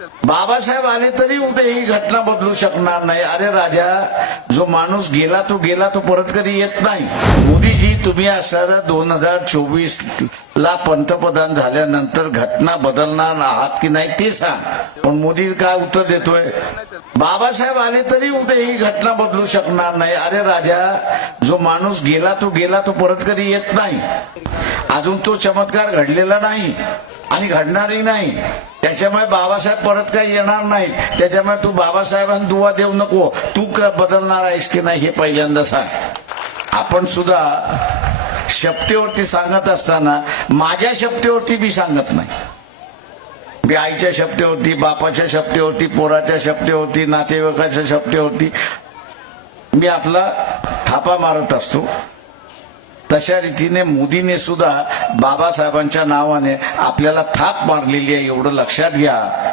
बाबासाहेब आले तरी उद्या ही घटना बदलू शकणार नाही. अरे राजा, जो माणूस गेला तो परत कधी येत नाही. मोदीजी, तुम्ही असं 2024 ला पंतप्रधान झाल्यानंतर घटना बदलणार आहात की नाही ते सांग. पण मोदी काय उत्तर देतोय? बाबासाहेब आले तरी उद्या ही घटना बदलू शकणार नाही. अरे राजा, जो माणूस गेला तो परत कधी येत नाही. अजून तो चमत्कार घडलेला नाही आणि घडणारही नाही. त्याच्यामुळे बाबासाहेब परत काही येणार नाही. त्याच्यामुळे तू बाबासाहेबांना दुवा देऊ नको. तू बदलणार आहेस की नाही हे पहिल्यांदा सांग. आपण सुद्धा शपथेवरती सांगत असताना माझ्या शपथेवरती मी सांगत नाही. मी आईच्या शपथेवरती, बापाच्या शपथेवरती, पोराच्या शपथेवरती, नातेवाईकाच्या शपथेवरती मी आपला थापा मारत असतो. तशा रीतीने मोदीने सुद्धा बाबासाहेबांच्या नावाने आपल्याला थाप मारलेली आहे, एवढं लक्षात घ्या.